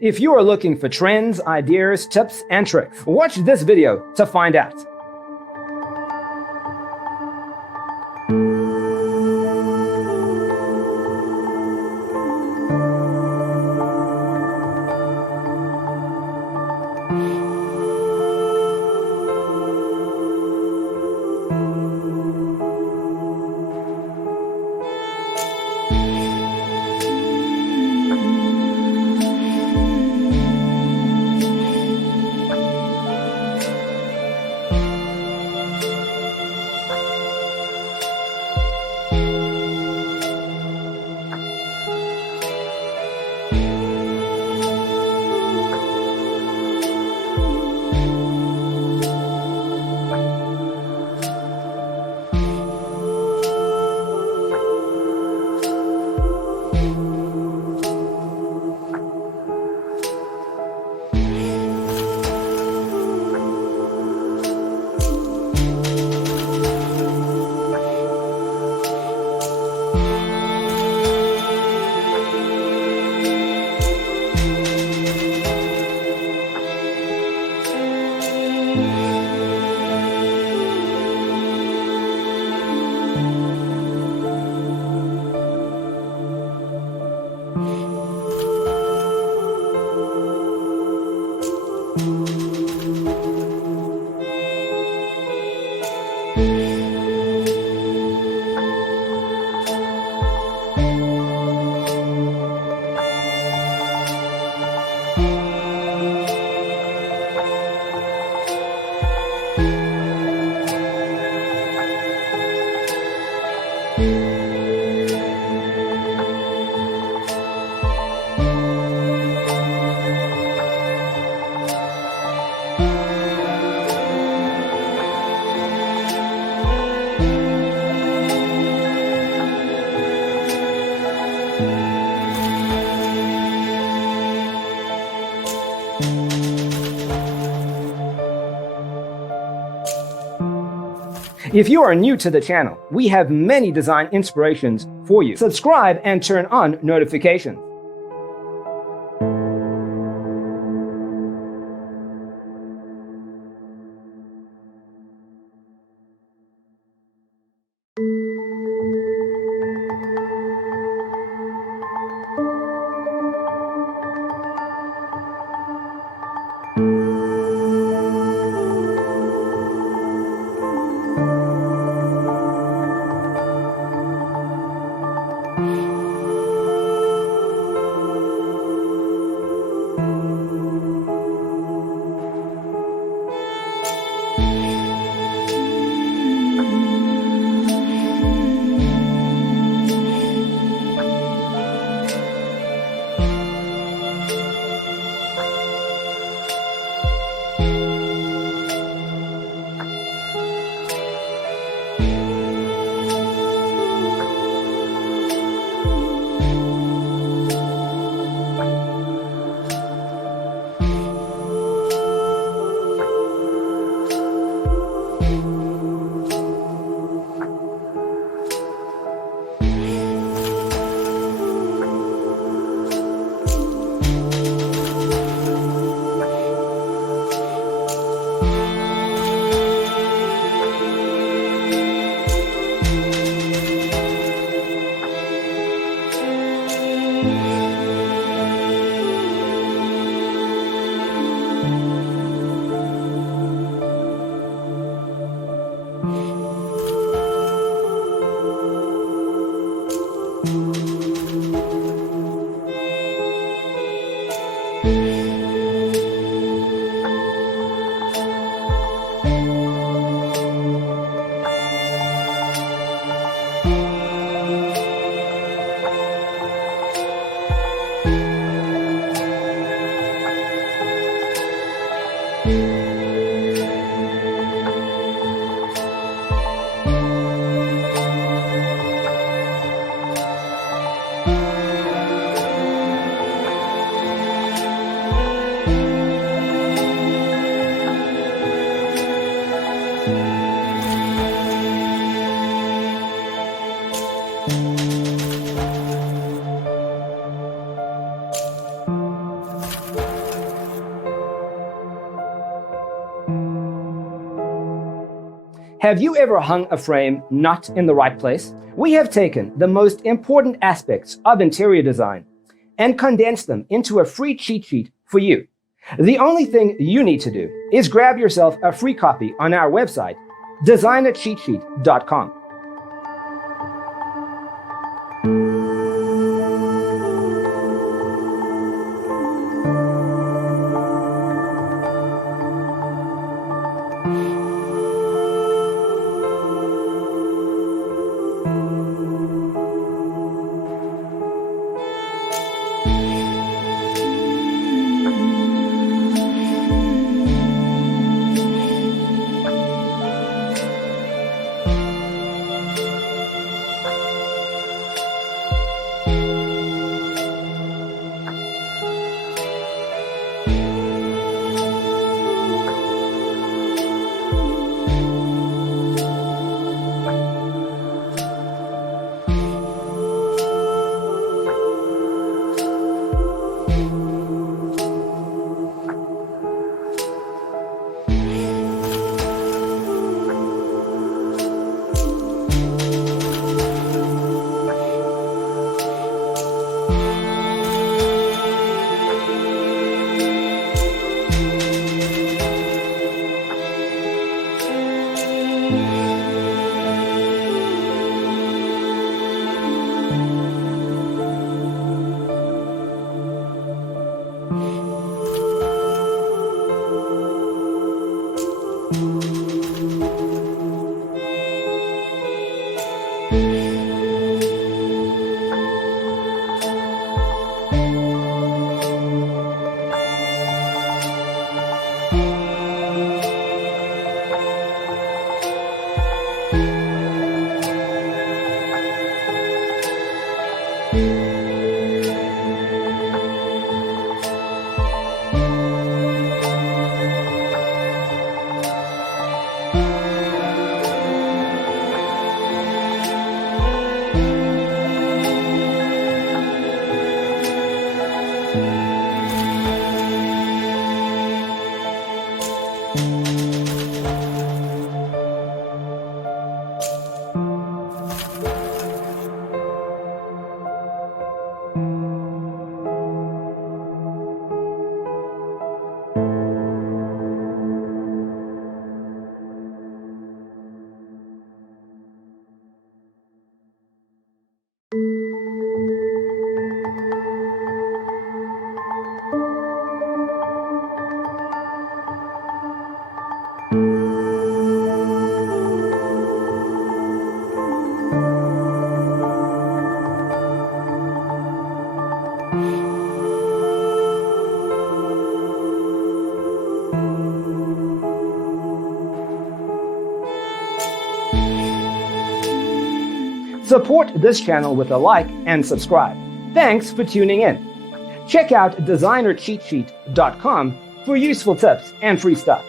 If you are looking for trends, ideas, tips, and tricks, watch this video to find out. If you are new to the channel, we have many design inspirations for you. Subscribe and turn on notifications. Have you ever hung a frame not in the right place? We have taken the most important aspects of interior design and condensed them into a free cheat sheet for you. The only thing you need to do is grab yourself a free copy on our website, designercheatsheet.com. Support this channel with a like and subscribe. Thanks for tuning in. Check out designercheatsheet.com for useful tips and free stuff.